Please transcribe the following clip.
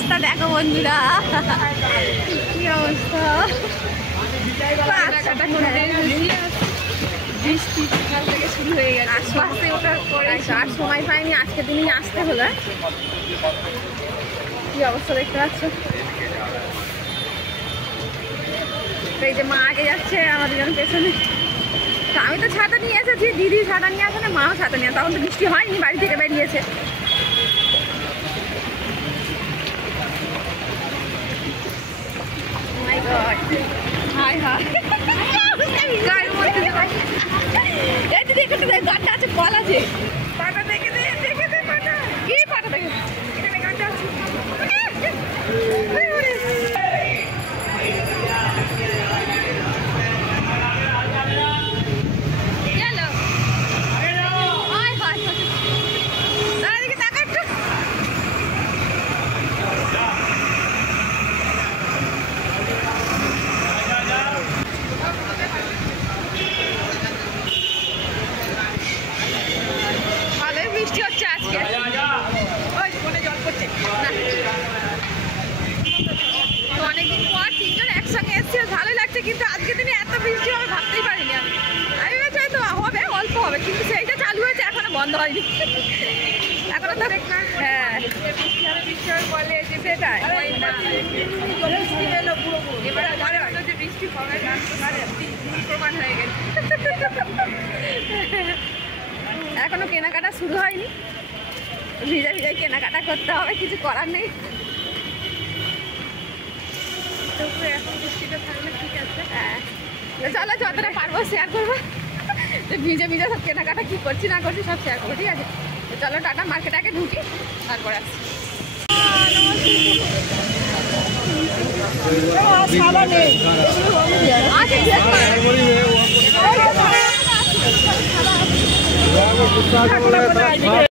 অবস্থা দেখো বন্ধুরা, কি অবস্থা। বৃষ্টি সকাল থেকে শুরু হয়ে গেছে, আস্তে ওঠার পরে আর সময় পাইনি, আজকে দিনই আসতে হলো। কি অবস্থা দেখতে পাচ্ছ। এই যে মা আগে যাচ্ছে, আমাদের জন্য পেছনে। আমি তো ছাতা নিয়ে এসেছি, দিদি ছাতা নিয়ে আসে না, মাও ছাতা নিয়ে, তখন তো বৃষ্টি হয়নি, বাড়ি থেকে বেরিয়েছে। হাই হাই গানটা আছে, কল আছে, পাটা দেখে দে, দেখে দে পাটা, কি পাটা দেখে, এখানে গানটা আছে। বৃষ্টি হচ্ছে আজকে, জল পড়ছে তো অনেকদিন পর তিনজন একসঙ্গে এসছে, ভালো লাগছে। কিন্তু আজকে দিনে এত বৃষ্টি হবে ভাবতেই পারিনি আমি। আমি ভেবেছি হয়তো হবে, অল্প হবে, কিন্তু সেইটা চালু হয়েছে, এখনো বন্ধ হয়নি। এখনো তো হ্যাঁ বৃষ্টি হবে বলে যে সেটাই, এবার যে বৃষ্টি হবে প্রমাণ হয়ে গেছে। এখনো কেনাকাটা শুরু হয়নি, ভিজা ভিজাই কেনাকাটা করতে হবে, কিছু করার নেই। এখন বৃষ্টিটা থাকলে ঠিক আছে। হ্যাঁ চলো, যতটা পারবো শেয়ার করবো, যে ভিজে ভিজে সব কেনাকাটা কি করছি না করছি সব শেয়ার করবো, ঠিক আছে। চলো টাটা, মার্কেটে আগে ঢুকি, তারপরে আসছি।